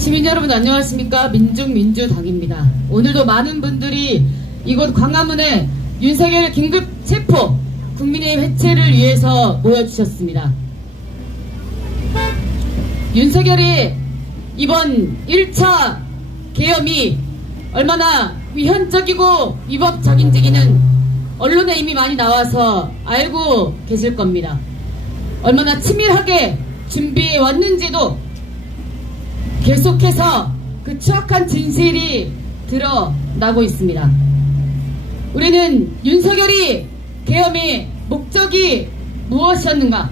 시민 여러분 안녕하십니까 민중민주당입니다. 오늘도 많은 분들이 이곳 광화문에 윤석열 긴급 체포 국민의힘 해체를 위해서 모여주셨습니다. 윤석열의 이번 1차 계엄이 얼마나 위헌적이고 위법적인지는 언론에 이미 많이 나와서 알고 계실 겁니다. 얼마나 치밀하게 준비해 왔는지도 계속해서 그 추악한 진실이 드러나고 있습니다. 우리는 윤석열이 계엄의 목적이 무엇이었는가,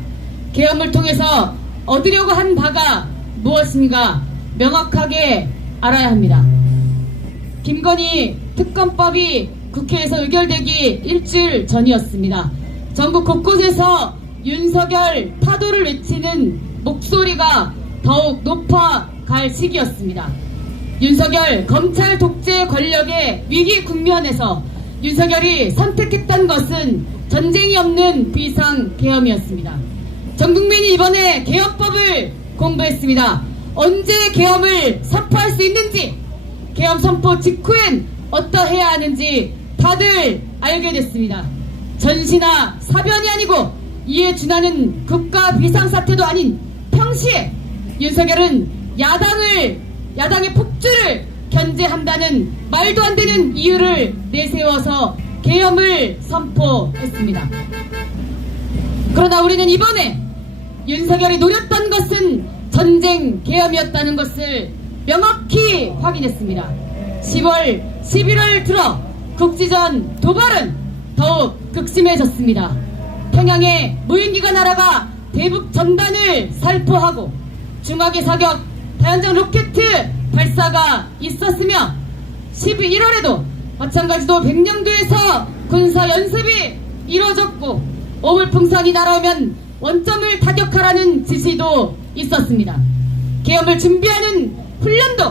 계엄을 통해서 얻으려고 한 바가 무엇인가 명확하게 알아야 합니다. 김건희 특검법이 국회에서 의결되기 일주일 전이었습니다. 전국 곳곳에서 윤석열 파도를 외치는 목소리가 더욱 높아 갈 시기였습니다. 윤석열 검찰 독재 권력의 위기 국면에서 윤석열이 선택했던 것은 전쟁이 없는 비상 계엄이었습니다. 전 국민이 이번에 개헌법을 공부했습니다. 언제 계엄을 선포할 수 있는지, 계엄 선포 직후엔 어떠해야 하는지 다들 알게 됐습니다. 전시나 사변이 아니고 이에 준하는 국가 비상사태도 아닌 평시에 윤석열은 야당을 야당의 폭주를 견제한다는 말도 안 되는 이유를 내세워서 계엄을 선포했습니다. 그러나 우리는 이번에 윤석열이 노렸던 것은 전쟁 계엄이었다는 것을 명확히 확인했습니다. 10월, 11월 들어 국지전 도발은 더욱 극심해졌습니다. 평양에 무인기가 날아가 대북 전단을 살포하고 중하게 사격 다연장 로켓 발사가 있었으며 11월에도 마찬가지로 백령도에서 군사 연습이 이루어졌고 오물풍선이 날아오면 원점을 타격하라는 지시도 있었습니다. 계엄을 준비하는 훈련도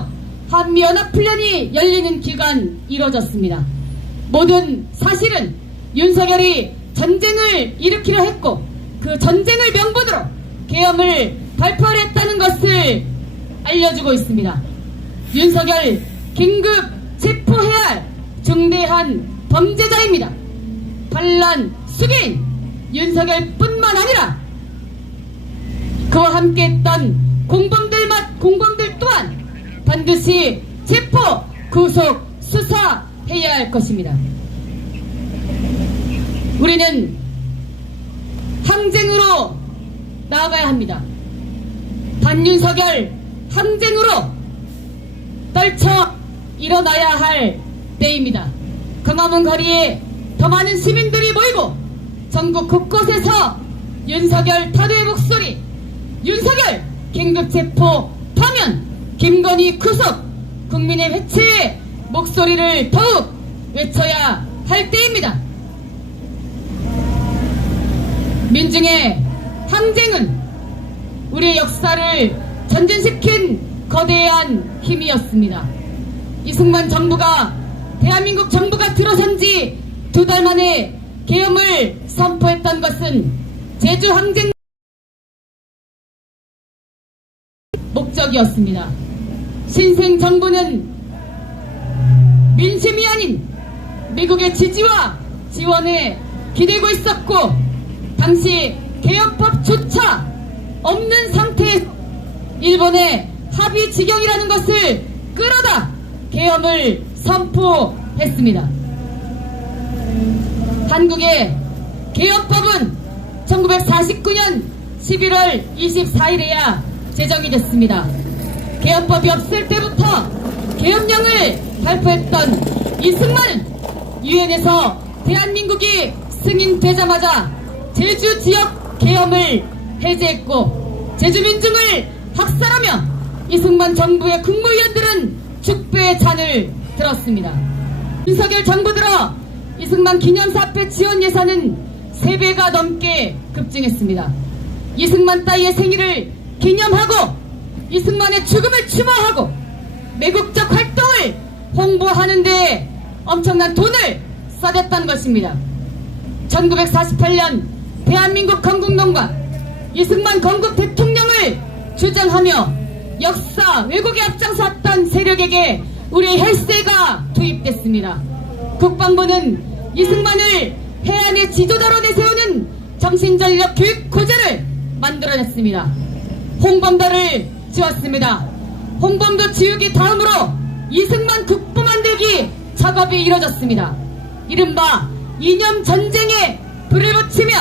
한미연합훈련이 열리는 기간 이루어졌습니다. 모든 사실은 윤석열이 전쟁을 일으키려 했고 그 전쟁을 명분으로 계엄을 발표를 했다는 것을 알려주고 있습니다. 윤석열 긴급 체포해야 할 중대한 범죄자입니다. 반란 수개인 윤석열뿐만 아니라 그와 함께했던 공범들 맛 공범들 또한 반드시 체포 구속 수사해야 할 것입니다. 우리는 항쟁으로 나아가야 합니다. 반윤석열 항쟁으로 떨쳐 일어나야 할 때입니다. 강화문 거리에 더 많은 시민들이 모이고 전국 곳곳에서 윤석열 타도의 목소리 윤석열 긴급체포 파면 김건희 구속 국민의 회체의 목소리를 더욱 외쳐야 할 때입니다. 민중의 항쟁은 우리의 역사를 전진시킨 거대한 힘이었습니다. 이승만 정부가 대한민국 정부가 들어선 지 두 달 만에 계엄을 선포했던 것은 제주 항쟁 목적이었습니다. 신생 정부는 민심이 아닌 미국의 지지와 지원에 기대고 있었고 당시 개헌법조차 없는 상태에 일본의 합의 지경이라는 것을 끌어다 계엄을 선포했습니다. 한국의 계엄법은 1949년 11월 24일에야 제정이 됐습니다. 계엄법이 없을 때부터 계엄령을 발표했던 이승만은 유엔에서 대한민국이 승인되자마자 제주 지역 계엄을 해제했고 제주 민중을 학살하며 이승만 정부의 국무위원들은 축배의 잔을 들었습니다. 윤석열 정부 들어 이승만 기념사업회 지원 예산은 3배가 넘게 급증했습니다. 이승만 따위의 생일을 기념하고 이승만의 죽음을 추모하고 매국적 활동을 홍보하는 데 엄청난 돈을 써댔던 것입니다. 1948년 대한민국 건국론과 이승만 건국 대통령을 주장하며 역사 왜곡에 앞장섰던 세력에게 우리의 헬세가 투입됐습니다. 국방부는 이승만을 해안의 지도자로 내세우는 정신전력 교육 고제를 만들어냈습니다. 홍범도를 지었습니다. 홍범도 지우기 다음으로 이승만 국부 만들기 작업이 이뤄졌습니다. 이른바 이념 전쟁에 불을 붙이며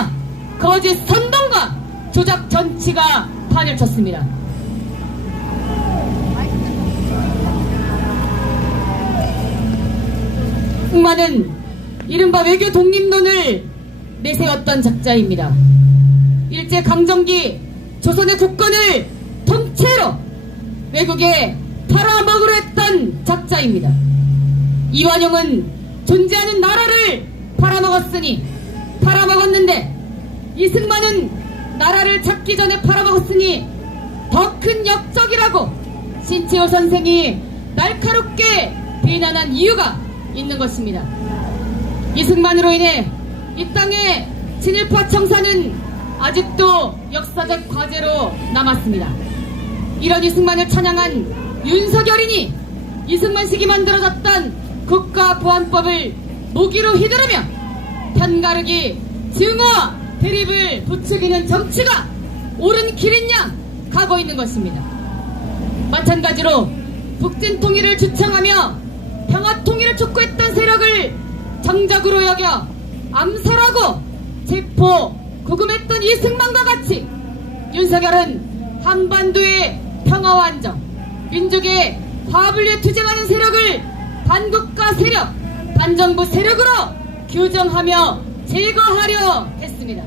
거짓 선동과 조작 정치가 판을 쳤습니다. 승만은 이른바 외교 독립론을 내세웠던 작자입니다. 일제 강점기 조선의 국권을 통째로 외국에 팔아먹으려 했던 작자입니다. 이완용은 존재하는 나라를 팔아먹었으니 팔아먹었는데 이승만은 나라를 찾기 전에 팔아먹었으니 더 큰 역적이라고 신채호 선생이 날카롭게 비난한 이유가 있는 것입니다. 이승만으로 인해 이 땅의 친일파 청사는 아직도 역사적 과제로 남았습니다. 이런 이승만을 찬양한 윤석열이니 이승만식이 만들어졌던 국가보안법을 무기로 휘두르며 편가르기, 증오와 대립을 부추기는 정치가 옳은 길이냐 가고 있는 것입니다. 마찬가지로 북진 통일을 주창하며 평화 통일을 촉구했던 세력을 정적으로 여겨 암살하고 체포, 구금했던 이승만과 같이 윤석열은 한반도의 평화와 안정, 민족의 화합을 위해 투쟁하는 세력을 반국가 세력, 반정부 세력으로 규정하며 제거하려 했습니다.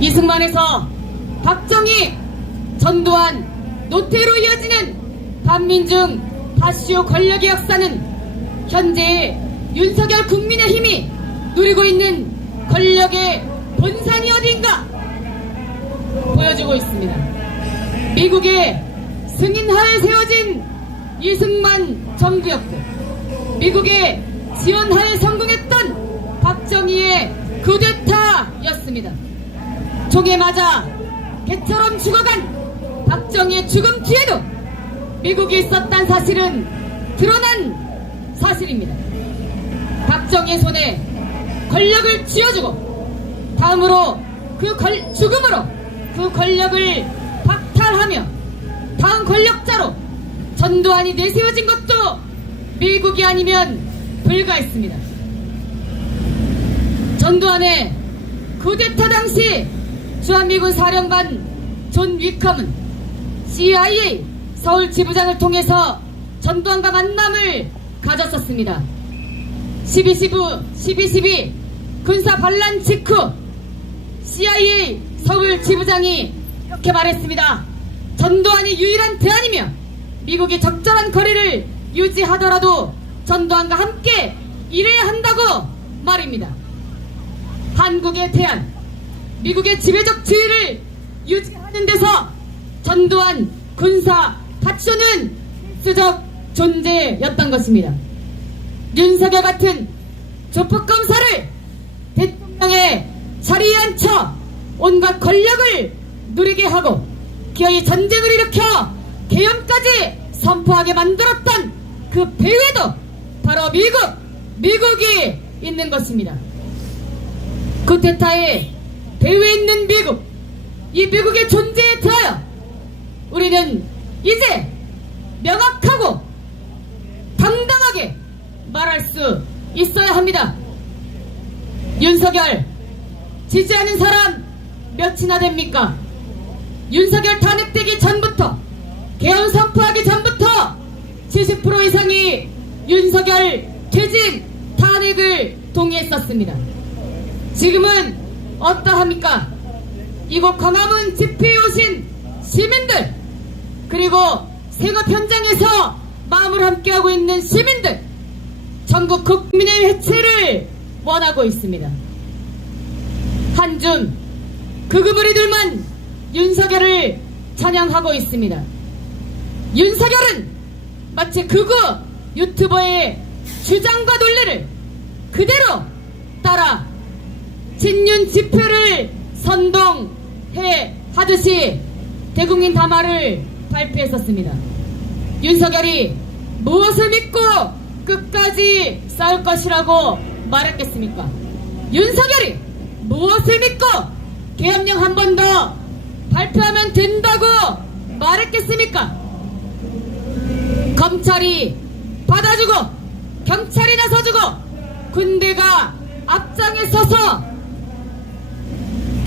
이승만에서 박정희, 전두환, 노태로 이어지는 반민중 다시오 권력의 역사는 현재 윤석열 국민의힘이 누리고 있는 권력의 본산이 어딘가 보여주고 있습니다. 미국의 승인하에 세워진 이승만 정부였고 미국의 지원하에 성공했던 박정희의 쿠데타였습니다. 총에 맞아 개처럼 죽어간 박정희의 죽음 뒤에도 미국이 있었단 사실은 드러난 사실입니다. 박정희의 손에 권력을 쥐어주고 다음으로 그 권- 죽음으로 그 권력을 박탈하며 다음 권력자로 전두환이 내세워진 것도 미국이 아니면 불가했습니다. 전두환의 쿠데타 당시 주한미군 사령관 존 위컴은 CIA 서울 지부장을 통해서 전두환과 만남을 가졌었습니다. 12.12, 12.12 군사 반란 직후 CIA 서울 지부장이 이렇게 말했습니다. 전두환이 유일한 대안이며 미국이 적절한 거리를 유지하더라도 전두환과 함께 일해야 한다고 말입니다. 한국의 대안, 미국의 지배적 지위를 유지하는 데서 전두환 군사 파쇼는 수적 존재였던 것입니다. 윤석열 같은 조폭 검사를 대통령의 자리에 앉혀 온갖 권력을 누리게 하고 기어이 전쟁을 일으켜 계엄까지 선포하게 만들었던 그 배후에도 바로 미국, 미국이 있는 것입니다. 쿠데타의 배후에 있는 미국, 이 미국의 존재에 대하여 우리는 이제 명확하고 당당하게 말할 수 있어야 합니다. 윤석열 지지하는 사람 몇이나 됩니까? 윤석열 탄핵되기 전부터 개헌 선포하기 전부터 70% 이상이 윤석열 퇴진 탄핵을 동의했었습니다. 지금은 어떠합니까? 이곳 광화문 집회에 오신 시민들 그리고 생업 현장에서 마음을 함께하고 있는 시민들 전국 국민의 회체를 원하고 있습니다. 한줌 극우무리들만 윤석열을 찬양하고 있습니다. 윤석열은 마치 극우 유튜버의 주장과 논리를 그대로 따라 진윤 지표를 선동해 하듯이 대국민 담화를 발표했었습니다. 윤석열이 무엇을 믿고 끝까지 싸울 것이라고 말했겠습니까? 윤석열이 무엇을 믿고 계엄령 한 번 더 발표하면 된다고 말했겠습니까? 검찰이 받아주고 경찰이 나서주고 군대가 앞장에 서서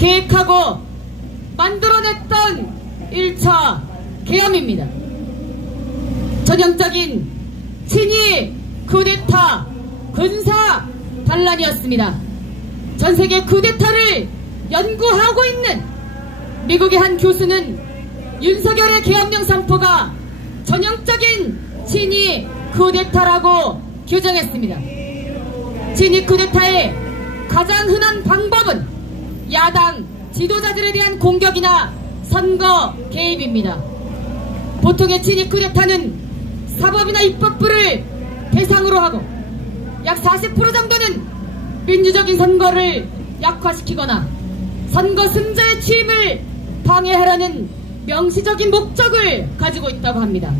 계획하고 만들어냈던 1차 계엄입니다. 전형적인 친위 쿠데타 군사 반란이었습니다. 전 세계 쿠데타를 연구하고 있는 미국의 한 교수는 윤석열의 계엄령 선포가 전형적인 친위 쿠데타라고 규정했습니다. 친위 쿠데타의 가장 흔한 방법은 야당 지도자들에 대한 공격이나 선거 개입입니다. 보통의 친위 쿠데타는 사법이나 입법부를 대상으로 하고 약 40% 정도는 민주적인 선거를 약화시키거나 선거 승자의 취임을 방해하려는 명시적인 목적을 가지고 있다고 합니다.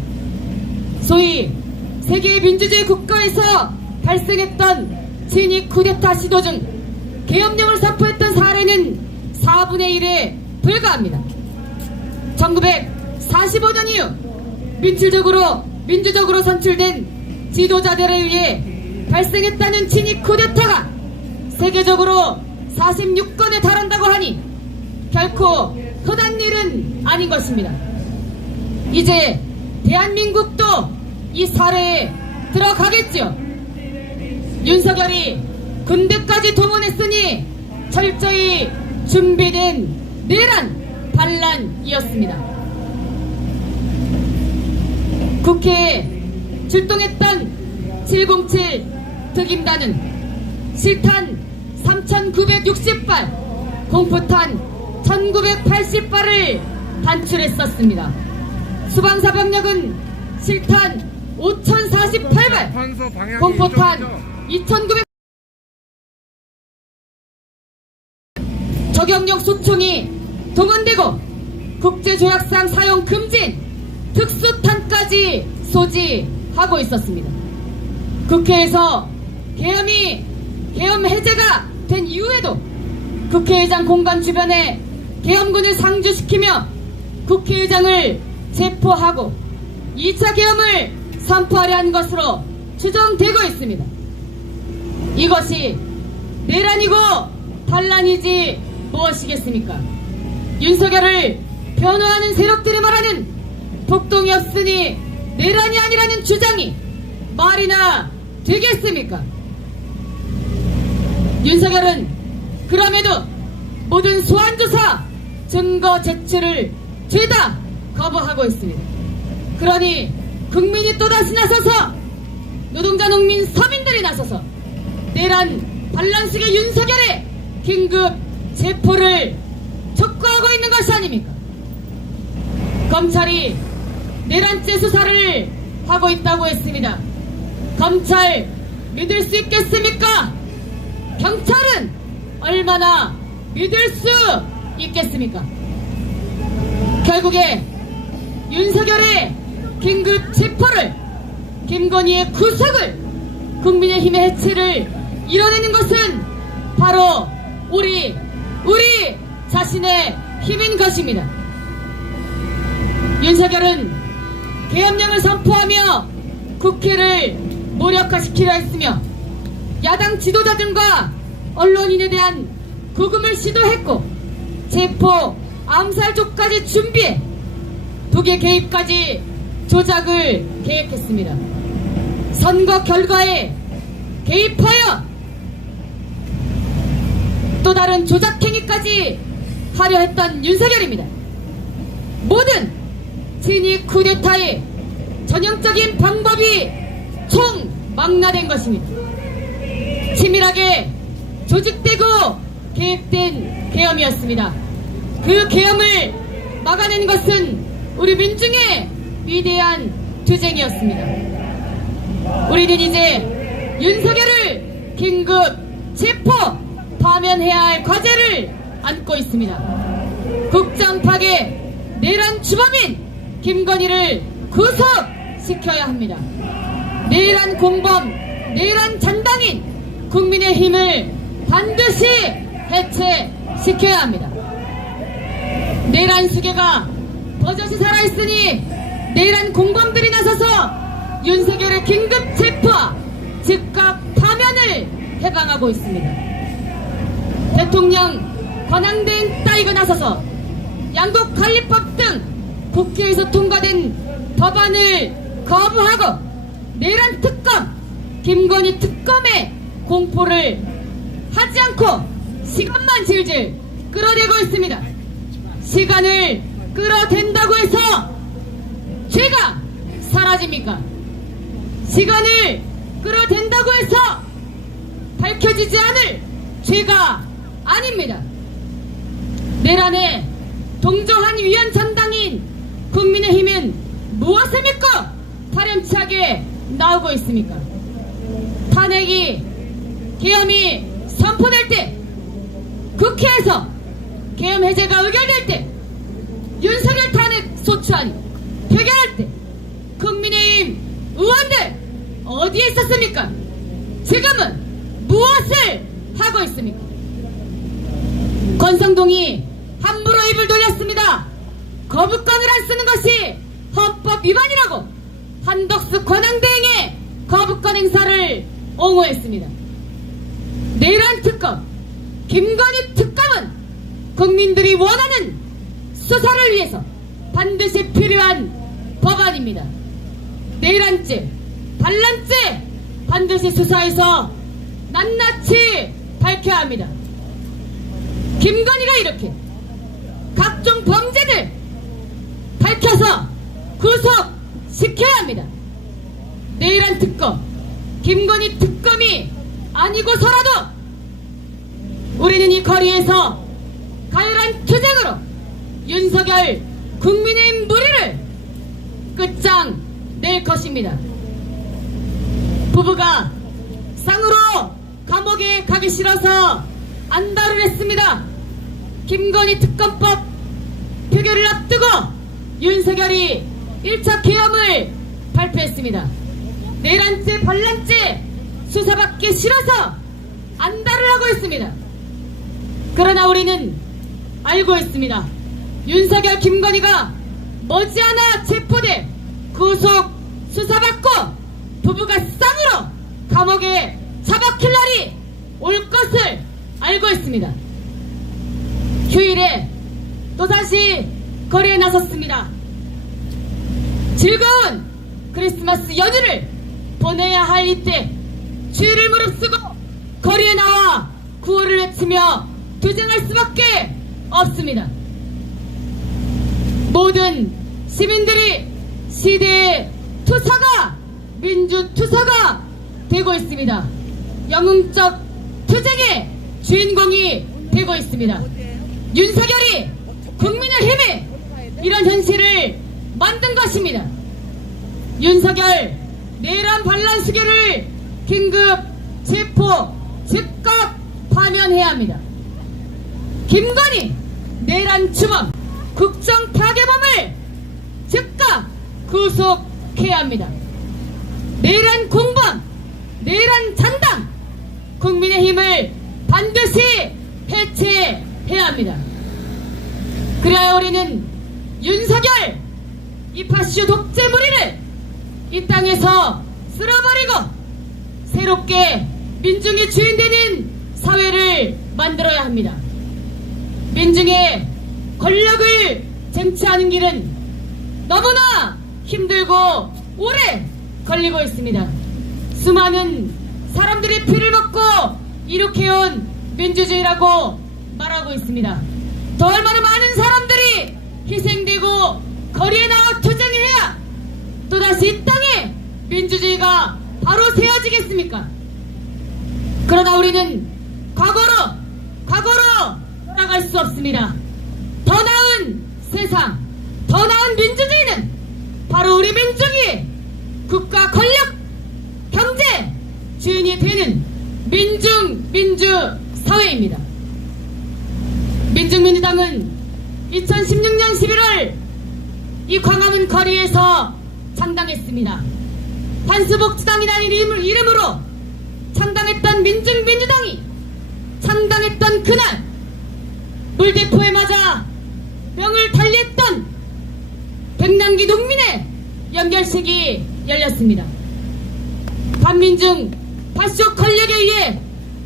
소위 세계 민주주의 국가에서 발생했던 친위 쿠데타 시도 중 계엄령을 선포했던 사례는 4분의 1에 불과합니다. 1945년 이후 민주적으로 민주적으로 선출된 지도자들에 의해 발생했다는 친위 쿠데타가 세계적으로 46건에 달한다고 하니 결코 흔한 일은 아닌 것입니다. 이제 대한민국도 이 사례에 들어가겠죠. 윤석열이 군대까지 동원했으니 철저히 준비된 내란 반란이었습니다. 국회에 출동했던 707 특임단은 실탄 3,960발, 공포탄 1,980발을 반출했었습니다. 수방사 병력은 실탄 5,048발, 판서 방향이 공포탄 이쪽이죠? 2,900 소총이 동원되고 국제조약상 사용 금지인 특수탄까지 소지하고 있었습니다. 국회에서 계엄이 계엄 해제가 된 이후에도 국회의장 공간 주변에 계엄군을 상주시키며 국회의장을 체포하고 2차 계엄을 선포하려 한 것으로 추정되고 있습니다. 이것이 내란이고 반란이지 무엇이겠습니까? 윤석열을 변호하는 세력들이 말하는 폭동이 없으니 내란이 아니라는 주장이 말이나 되겠습니까? 윤석열은 그럼에도 모든 소환조사 증거 제출을 죄다 거부하고 있습니다. 그러니 국민이 또다시 나서서 노동자 농민 서민들이 나서서 내란 반란식의 윤석열의 긴급 체포를 촉구하고 있는 것이 아닙니까? 검찰이 내란죄 수사를 하고 있다고 했습니다. 검찰 믿을 수 있겠습니까? 경찰은 얼마나 믿을 수 있겠습니까? 결국에 윤석열의 긴급 체포를 김건희의 구속을 국민의힘의 해체를 이뤄내는 것은 바로 우리 우리 자신의 힘인 것입니다. 윤석열은 계엄령을 선포하며 국회를 무력화시키려 했으며 야당 지도자 들과 언론인에 대한 구금을 시도했고 체포 암살조까지 준비해 독의 개입까지 조작을 계획했습니다. 선거 결과에 개입하여 또 다른 조작행위까지 하려 했던 윤석열입니다. 모든 진위 쿠데타의 전형적인 방법이 총망라된 것입니다. 치밀하게 조직되고 계획된 계엄이었습니다. 그 계엄을 막아낸 것은 우리 민중의 위대한 투쟁이었습니다. 우리는 이제 윤석열을 긴급 체포 파면해야 할 과제를 안고 있습니다. 국정 파괴 내란 주범인 김건희를 구속시켜야 합니다. 내란 공범, 내란 잔당인 국민의 힘을 반드시 해체시켜야 합니다. 내란 수계가 버젓이 살아있으니 내란 공범들이 나서서 윤석열의 긴급 체포와 즉각 파면을 해방하고 있습니다. 대통령 권한대행 따위가 나서서 양국 관리법 등 국회에서 통과된 법안을 거부하고 내란 특검, 김건희 특검의 공포를 하지 않고 시간만 질질 끌어내고 있습니다. 시간을 끌어댄다고 해서 죄가 사라집니까? 시간을 끌어댄다고 해서 밝혀지지 않을 죄가 아닙니다. 내란에 동조한 위원 전당인 국민의힘은 무엇을 믿고 파렴치하게 나오고 있습니까? 탄핵이 계엄이 선포될 때 국회에서 계엄 해제가 의결될 때 윤석열 탄핵 소추안 표결할 때 국민의힘 의원들 어디에 있었습니까? 지금은 무엇을 하고 있습니까? 권성동이 함부로 입을 돌렸습니다. 거부권을 안 쓰는 것이 헌법 위반이라고 한덕수 권한대행의 거부권 행사를 옹호했습니다. 내란 특검, 김건희 특검은 국민들이 원하는 수사를 위해서 반드시 필요한 법안입니다. 내란죄, 반란죄 반드시 수사해서 낱낱이 밝혀야 합니다. 김건희가 이렇게 각종 범죄들 밝혀서 구속시켜야 합니다. 내란 특검, 김건희 특검이 아니고서라도 우리는 이 거리에서 가열한 투쟁으로 윤석열 국민의 무리를 끝장 낼 것입니다. 부부가 쌍으로 감옥에 가기 싫어서 안달을 했습니다. 김건희 특검법 표결을 앞두고 윤석열이 1차 계엄을 발표했습니다. 내란죄, 반란죄 수사받기 싫어서 안달을 하고 있습니다. 그러나 우리는 알고 있습니다. 윤석열, 김건희가 머지않아 체포돼 구속 수사받고 부부가 쌍으로 감옥에 처박힐 날이 올 것을 알고 있습니다. 휴일에 또다시 거리에 나섰습니다. 즐거운 크리스마스 연휴를 보내야 할 이때 주의를 무릅쓰고 거리에 나와 구호를 외치며 투쟁할 수밖에 없습니다. 모든 시민들이 시대의 투사가 민주 투사가 되고 있습니다. 영웅적 투쟁의 주인공이 되고 있습니다. 윤석열이 국민의힘에 이런 현실을 만든 것입니다. 윤석열 내란 반란 수계를 긴급 체포 즉각 파면해야 합니다. 김건희 내란 주범 국정 파괴범을 즉각 구속해야 합니다. 내란 공범 내란 잔당 국민의힘을 반드시 해체해야 합니다. 그래야 우리는 윤석열 이 파쇼 독재 무리를 이 땅에서 쓸어버리고 새롭게 민중의 주인 되는 사회를 만들어야 합니다. 민중의 권력을 쟁취하는 길은 너무나 힘들고 오래 걸리고 있습니다. 수많은 사람들의 피를 먹고 이룩해온 민주주의라고 말하고 있습니다. 더 얼마나 많은 사람들이 희생되고 거리에 나와 투쟁해야 또다시 이 땅에 민주주의가 바로 세워지겠습니까? 그러나 우리는 과거로 과거로 돌아갈 수 없습니다. 더 나은 세상, 더 나은 민주주의는 바로 우리 민중이 국가 권력, 경제 주인이 되는 민중 민주 사회입니다. 민중민주당은 2016년 11월 이 광화문 거리 거리에서 창당했습니다. 반수복지당이라는 이름을, 이름으로 창당했던 민중민주당이 창당했던 그날 물대포에 맞아 명을 달리했던 백남기 농민의 연결식이 열렸습니다. 반민중 발쇼 권력에 의해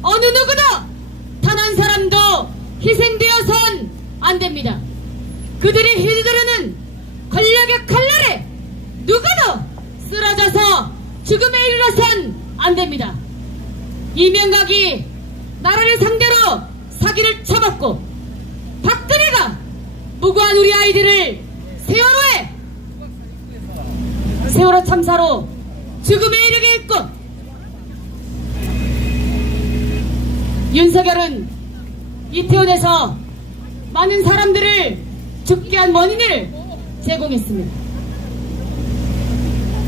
어느 누구도 단 한 사람도 희생되어선 안 됩니다. 그들이 휘두르는 권력의 칼날에 누구도 쓰러져서 죽음에 이르러선 안 됩니다. 이명각이 나라를 상대로 사기를 쳐봤고 박근혜가 무고한 우리 아이들을 세월호에 세월호 참사로 죽음에 이르게 했고 윤석열은 이태원에서 많은 사람들을 죽게 한 원인을 제공했습니다.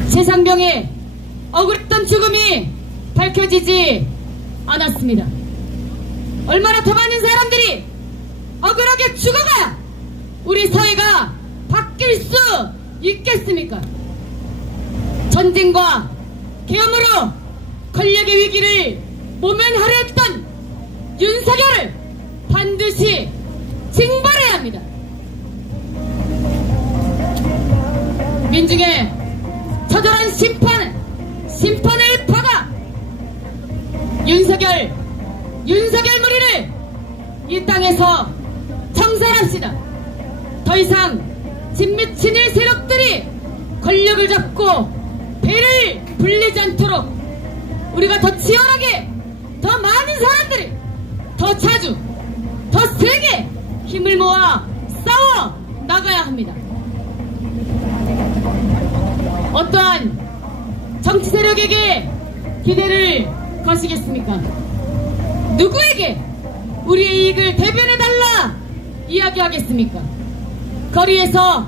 세상병에 억울했던 죽음이 밝혀지지 않았습니다. 얼마나 더 많은 사람들이 억울하게 죽어가야 우리 사회가 바뀔 수 있겠습니까? 전쟁과 계엄으로 권력의 위기를 모면하려 했던 윤석열을 반드시 징벌해야 합니다. 민중의 처절한 심판, 심판을 받아 윤석열, 윤석열 무리를 이 땅에서 청산합시다. 더 이상 진미 친일 세력들이 권력을 잡고 배를 불리지 않도록 우리가 더 치열하게 더 많은 사람들이 더 자주 더 세게 힘을 모아 싸워 나가야 합니다. 어떠한 정치 세력에게 기대를 거시겠습니까? 누구에게 우리의 이익을 대변해달라 이야기하겠습니까? 거리에서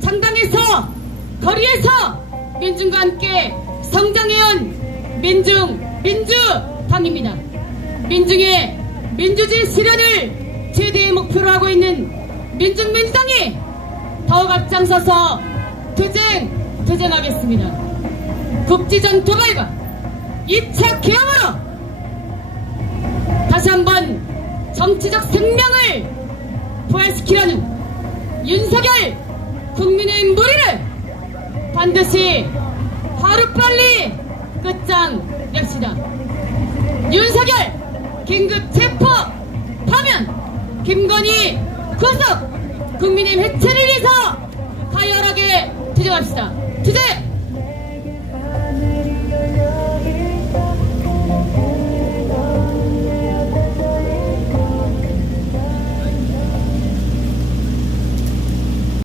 창당해서 거리에서 민중과 함께 성장해온 민중 민주당입니다. 민중의 민주주의 실현을 최대의 목표로 하고 있는 민중민주당이 더욱 앞장서서 투쟁 투쟁하겠습니다. 국지전 도발과 2차 계엄으로 다시 한번 정치적 생명을 부활시키려는 윤석열 국민의 무리를 반드시 하루빨리 끝장 냅시다. 윤석열 긴급 체포 파면 김건희 구속 국민의 해체를 위해서 가열하게 투쟁합시다. 투쟁